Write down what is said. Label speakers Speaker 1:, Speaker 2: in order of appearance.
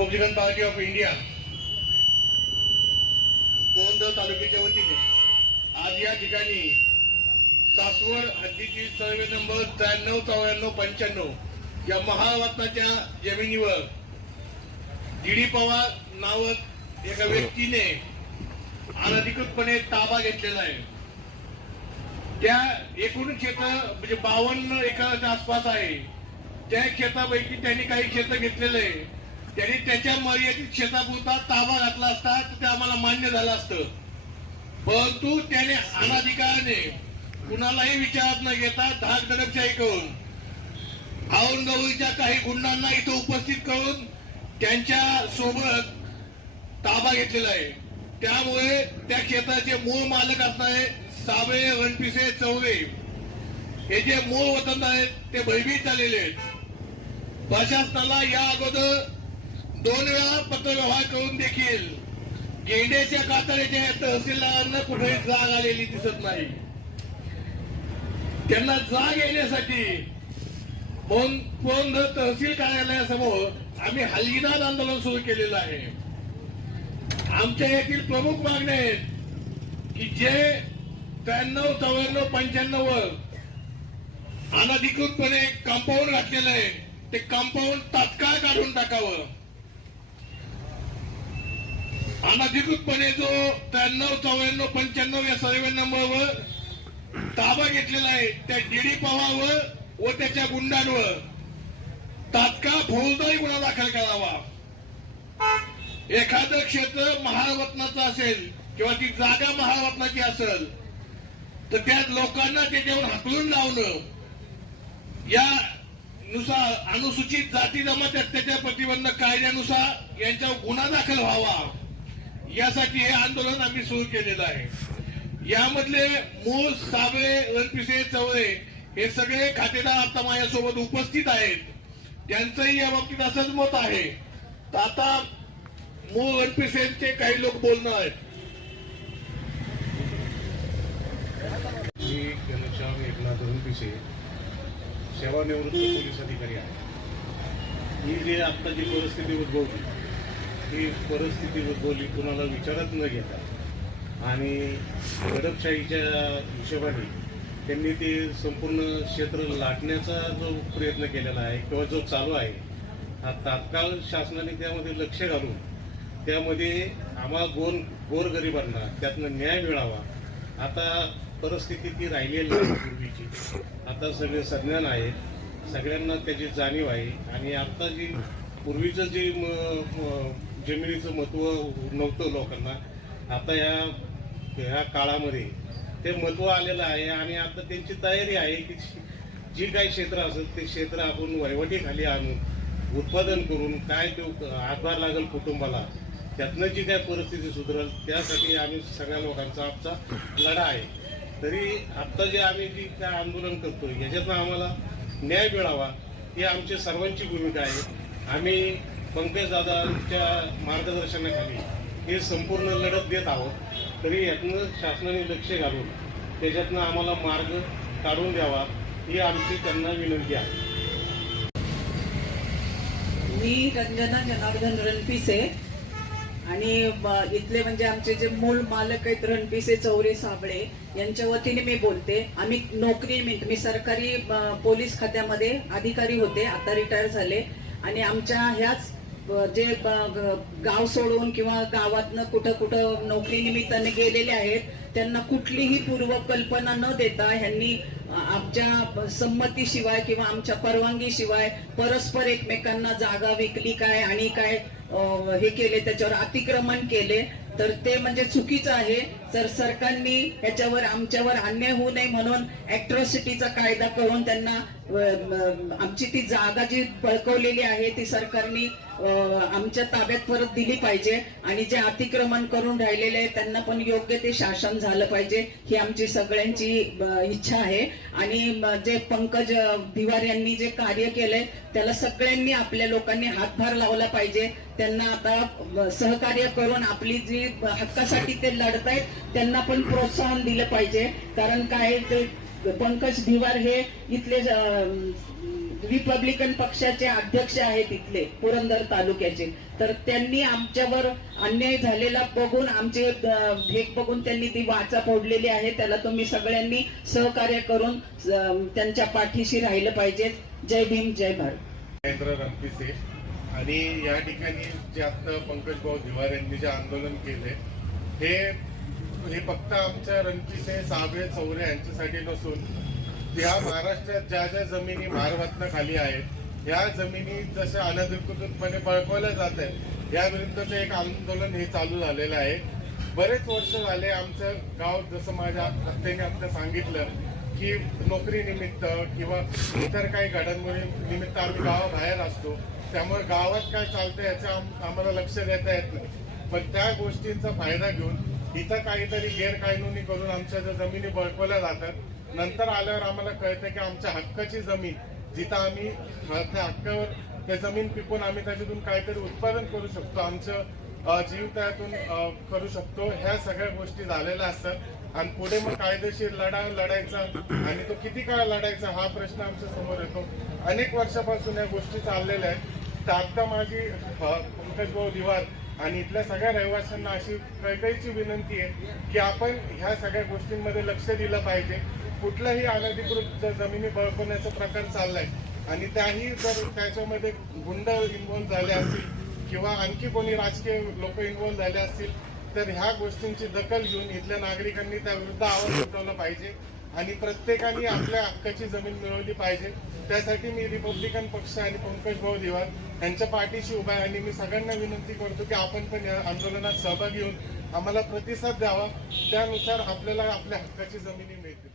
Speaker 1: Republican party of India गोंद तालुक्याच्या वतीने आज या ठिकाणी सासवड हद्दीची सर्वे नंबर त्र्याण्णव चौऱ्याण्णव पंच्याण्णव या महाराष्ट्राच्या जमिनीवर डीडी पवार नावक एका व्यक्तीने अनधिकृतपणे ताबा घेतलेला आहे. त्या एकूण क्षेत्र म्हणजे बावन्न एकराच्या आसपास आहे. त्या क्षेत्रापैकी त्यांनी काही क्षेत्र घेतलेलं आहे. त्यांनी त्याच्या मर्यादित क्षेत्रापुरता ताबा घातला असता तर ते आम्हाला मान्य झालं असतं. परंतु त्याने अनाधिकाराने कुणालाही विचारात न घेता धाक दडपशाही करून औरंगाबादच्या काही गुंडांना इथं उपस्थित करून त्यांच्यासोबत ताबा घेतलेला आहे. त्यामुळे त्या क्षेत्राचे मूळ मालक असणारे साबळे रणपिसे चौरे हे जे मूळ वतन आहेत ते भयभीत झालेले आहेत. प्रशासनाला या अगोदर दोन वेळा पत्रव्यवहार करून देखील गेंड्याच्या कातड्याच्या तहसीलदारांना कुठेही जाग आलेली दिसत नाही. त्यांना जाग येण्यासाठी म्हणून तहसील कार्यालयासमोर आम्ही हलगीदार आंदोलन सुरू केलेलं आहे. आमच्या येथील प्रमुख मागण्या आहेत की जे त्र्याण्णव चौऱ्याण्णव पंच्याण्णव वर अनधिकृतपणे कंपाऊंड घातलेलं आहे. ते कंपाऊंड तात्काळ काढून टाकावं. अनधिकृतपणे जो त्र्याण्णव चौऱ्याण्णव पंच्याण्णव या सर्वे नंबरवर ताबा घेतलेला आहे त्या डीडी पवावर व त्याच्या गुंडांवर तात्काळ फौजदारी गुन्हा दाखल करावा. एखादं क्षेत्र महारत्नाचं असेल किंवा ती जागा महारत्नाची असेल तर त्या लोकांना त्याच्यावर हाकलून लावणं या नुसार अनुसूचित जाती जमात अत्याचार प्रतिबंधक कायद्यानुसार यांच्यावर गुन्हा दाखल व्हावा. यासाठी हे आंदोलन आम्ही सुरू केलेलं आहे. यामधले मूळ साबळे रणपिसे चवळे हे सगळे खातेदार आता माझ्यासोबत उपस्थित आहेत. त्यांचंही या बाबतीत असंच मत आहे. तर आता मूळ रणपिसेंचे काही लोक बोलणार आहेत.
Speaker 2: मी घनश्याम एकनाथ रणपिसे सेवानिवृत्त पोलीस अधिकारी आहे. ही जी आता जी परिस्थिती उद्भवली ही परिस्थिती उद्भवली कुणाला विचारत न घेता. आणि हडपशाहीच्या हिशोबाने त्यांनी ते संपूर्ण क्षेत्र लाटण्याचा जो प्रयत्न केलेला आहे किंवा जो चालू आहे हा तात्काळ शासनाने त्यामध्ये लक्ष घालून त्यामध्ये आम्हा गोर गोरगरिबांना त्यातनं न्याय मिळावा. आता परिस्थिती ती राहिलेली आहे पूर्वीची. आता सगळे संज्ञान आहेत. सगळ्यांना त्याची जाणीव आहे. आणि आता जी पूर्वीचं जे म- जमिनीचं महत्त्व नव्हतं लोकांना. आता या ह्या काळामध्ये ते महत्त्व आलेलं आहे आणि आता त्यांची तयारी आहे की जी काही क्षेत्र असेल ते क्षेत्र आपण वहिवटीखाली आणून उत्पादन करून काय तो हातभार लागेल कुटुंबाला त्यातनं जी काय परिस्थिती सुधारेल त्यासाठी आम्ही सगळ्या लोकांचा आमचा लढा आहे. तरी आत्ता जे आम्ही जी काय आंदोलन करतो याच्यातनं आम्हाला न्याय मिळावा ही आमची सर्वांची भूमिका आहे. आम्ही पंकज दादांच्या मार्गदर्शनाखाली हे संपूर्ण लढत देत आहोत. तरी यातनं शासनाने लक्ष घालून त्याच्यातनं आम्हाला मार्ग काढून द्यावा ही आमची त्यांना विनंती आहे.
Speaker 3: मी रंजना जनार्दन रणपिसे आणि इथले म्हणजे आमचे जे मूळ मालक आहेत रणपिसे चौरे साबळे यांच्या वतीने मी बोलते. आम्ही नोकरी मी मी सरकारी पोलीस खात्यामध्ये अधिकारी होते आता रिटायर झाले. आणि आमच्या ह्याच जे गाव सोडून किंवा गावातनं कुठं कुठं नोकरी निमित्ताने गेलेले आहेत त्यांना कुठलीही पूर्वकल्पना न देता ह्यांनी आमच्या संमतीशिवाय किंवा आमच्या परवानगीशिवाय परस्पर एकमेकांना जागा विकली काय आणि काय हे केले त्याच्यावर अतिक्रमण केले तर ते म्हणजे चुकीचं आहे. तर सरकारने याच्यावर आमच्यावर अन्याय होऊ नये म्हणून ऍट्रॉसिटीचा कायदा करून त्यांना आमची ती जागा जी बळकवलेली आहे ती सरकारने आमच्या ताब्यात परत दिली पाहिजे आणि जे अतिक्रमण करून राहिलेले आहे त्यांना पण योग्य ते शासन झालं पाहिजे ही आमची सगळ्यांची इच्छा आहे. आणि जे पंकज अ, यांनी जे कार्य केलंय त्याला सगळ्यांनी आपल्या लोकांनी हातभार लावला पाहिजे. त्यांना आता सहकार्य करून आपली जी हक्कासाठी ते लढतायत त्यांना पण प्रोत्साहन दिलं पाहिजे. कारण काय ते पंकज भिवार हे इथले रिपब्लिकन पक्षाचे अध्यक्ष आहेत इथले पुरंदर तालुक्याचे. तर त्यांनी आमच्यावर अन्याय झालेला बघून आमचे अ, भेक बघून त्यांनी ती वाचा फोडलेली आहे. त्याला तुम्ही सगळ्यांनी सहकार्य करून त्यांच्या पाठीशी राहिलं पाहिजे. जय भीम जय भारत.
Speaker 4: महेंद्र रणपिसे आणि या ठिकाणी जे आता पंकज भाऊ धिवार यांनी जे आंदोलन केले हे हे फक्त आमच्या रणपिसे साबळे चौरे यांच्यासाठी नसून या महाराष्ट्रात ज्या ज्या जमिनी महारत्न खाली आहेत या जमिनी जशा अनधिकृतपणे बळकवल्या जात आहेत या विरुद्धचं एक आंदोलन हे चालू झालेलं आहे. बरेच वर्ष झाले आमचं गाव जसं माझ्या आत्याने आपलं सांगितलं की नोकरी निमित्त किंवा इतर काही घडामोडी निमित्त आम्ही गावाबाहेर असतो. त्यामुळे गावात काय चालतं याचं आम्हाला लक्ष देता येत नाही. पण त्या गोष्टींचा फायदा घेऊन इथं काहीतरी गैरकायनोनी करून आमच्या ज्या जमिनी बळकवल्या जातात नंतर आल्यावर आम्हाला कळतं की आमच्या हक्काची जमीन जिथं आम्ही त्या हक्कावर त्या जमीन पिकून आम्ही त्याच्यातून काहीतरी उत्पादन करू शकतो आमचं जीव त्यातून करू शकतो. ह्या सगळ्या गोष्टी झालेल्या असतात. आणि पुढे मग कायदेशीर लढा लढायचा आणि तो किती काळ लढायचा हा प्रश्न आमच्यासमोर येतो. अनेक वर्षापासून या गोष्टी चाललेल्या आहेत. तर आता माझी पंकज भाऊ दिवार आणि इथल्या सगळ्या रहिवाशांना अशी कळकळीची विनंती आहे की आपण ह्या सगळ्या गोष्टींमध्ये लक्ष दिलं पाहिजे. कुठलाही अनधिकृत जर जमिनी बळकवण्याचा प्रकार चाललाय आणि त्याही जर त्याच्यामध्ये गुंड इन्व्हॉल्व्ह झाले असतील किंवा आणखी कोणी राजकीय लोक इन्व्हॉल्व्ह झाले असतील तर ह्या गोष्टींची दखल घेऊन इथल्या नागरिकांनी त्याविरुद्ध आवाज उठवला पाहिजे. आणि प्रत्येकाने आपल्या हक्काची जमीन मिळवली पाहिजे. त्यासाठी मी रिपब्लिकन पक्ष आणि पंकज भाऊ देवाल यांच्या पाठीशी उभा आहे आणि मी सगळ्यांना विनंती करतो की आपण पण या आंदोलनात सहभागी होऊन आम्हाला प्रतिसाद द्यावा. त्यानुसार आपल्याला आपल्या हक्काची जमिनी मिळते